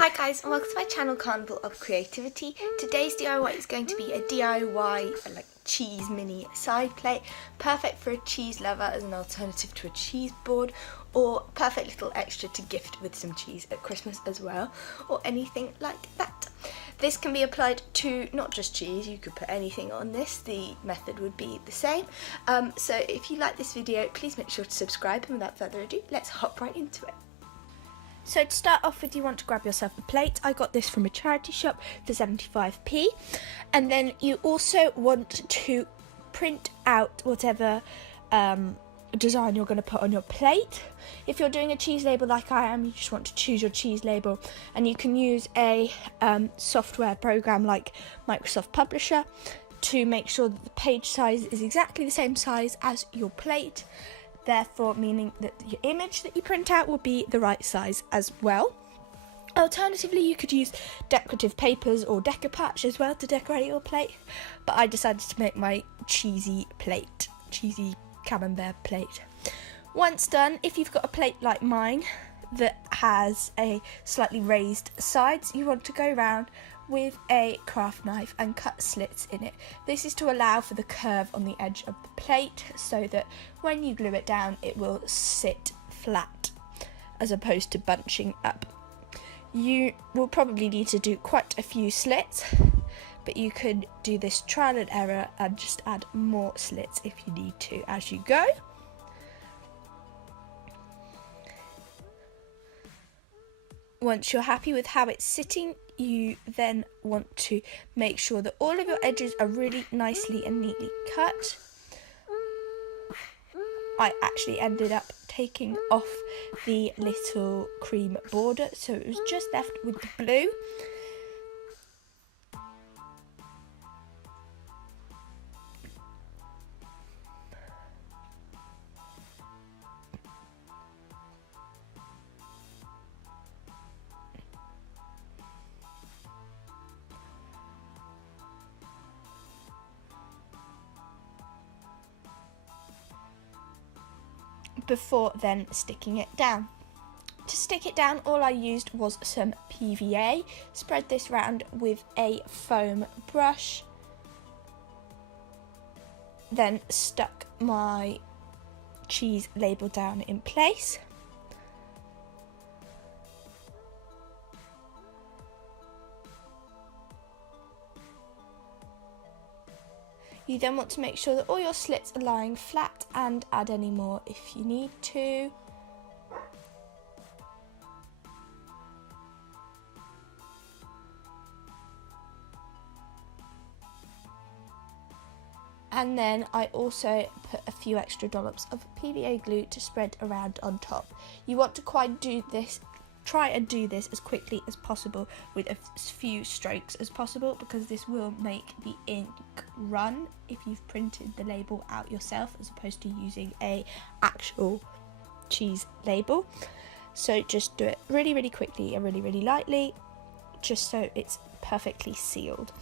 Hi guys, and welcome to my channel Carnival of Creativity. Today's DIY is going to be a DIY cheese mini side plate, perfect for a cheese lover as an alternative to a cheese board, or perfect little extra to gift with some cheese at Christmas as well, or anything like that. This can be applied to not just cheese, you could put anything on this, the method would be the same. So if you like this video, please make sure to subscribe, and without further ado, let's hop right into it. So to start off with, you want to grab yourself a plate. I got this from a charity shop for 75p. And then you also want to print out whatever design you're going to put on your plate. If you're doing a cheese label like I am, you just want to choose your cheese label, and you can use a software program like Microsoft Publisher to make sure that the page size is exactly the same size as your plate, therefore meaning that your image that you print out will be the right size as well. Alternatively, you could use decorative papers or Decopatch as well to decorate your plate, but I decided to make my cheesy camembert plate. Once done, if you've got a plate like mine that has a slightly raised sides, you want to go around with a craft knife and cut slits in it. This is to allow for the curve on the edge of the plate so that when you glue it down it will sit flat as opposed to bunching up. You will probably need to do quite a few slits, but you could do this trial and error and just add more slits if you need to as you go. Once you're happy with how it's sitting, you then want to make sure that all of your edges are really nicely and neatly cut. I actually ended up taking off the little cream border, so it was just left with the blue. Before then sticking it down. To stick it down, all I used was some PVA. Spread this round with a foam brush, then stuck my cheese label down in place. You then want to make sure that all your slits are lying flat and add any more if you need to. And then I also put a few extra dollops of PVA glue to spread around on top. You want to try and do this as quickly as possible with as few strokes as possible, because this will make the ink run if you've printed the label out yourself as opposed to using a actual cheese label. So just do it really quickly and really lightly, just so it's perfectly sealed.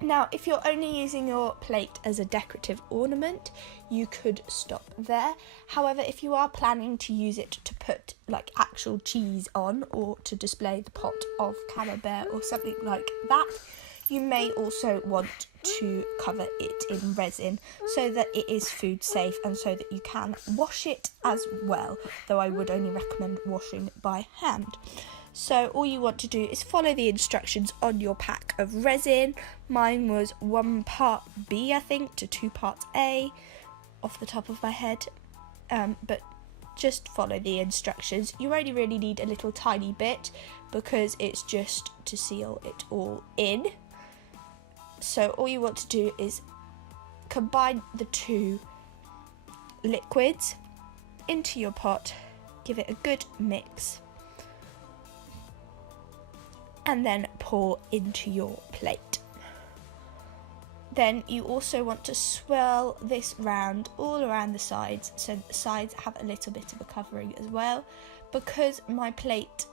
Now, if you're only using your plate as a decorative ornament, you could stop there. However, if you are planning to use it to put like actual cheese on, or to display the pot of camembert or something like that, you may also want to cover it in resin so that it is food safe and so that you can wash it as well, though I would only recommend washing by hand. So all you want to do is follow the instructions on your pack of resin. Mine was 1 part B, I think, to 2 parts A, off the top of my head. But just follow the instructions. You only really need a little tiny bit because it's just to seal it all in. So all you want to do is combine the two liquids into your pot, give it a good mix, and then pour into your plate. Then you also want to swirl this round all around the sides, so that the sides have a little bit of a covering as well. Because my plate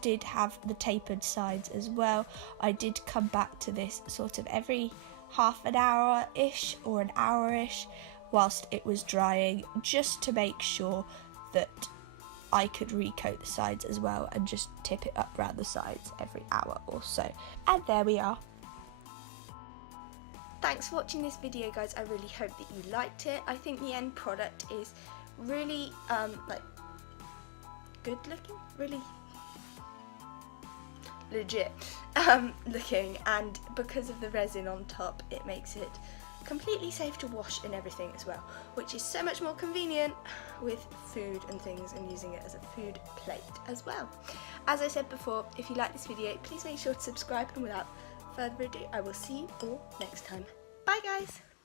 did have the tapered sides as well, I did come back to this sort of every half an hour-ish or an hour-ish whilst it was drying, just to make sure that I could recoat the sides as well and just tip it up around the sides every hour or so. And there we are. Thanks for watching this video, guys. I really hope that you liked it. I think the end product is really like good looking, really legit looking, and because of the resin on top, it makes it completely safe to wash and everything as well, which is so much more convenient with food and things and using it as a food plate as well. As I said before, if you like this video, please make sure to subscribe, and without further ado, I will see you all next time. Bye guys!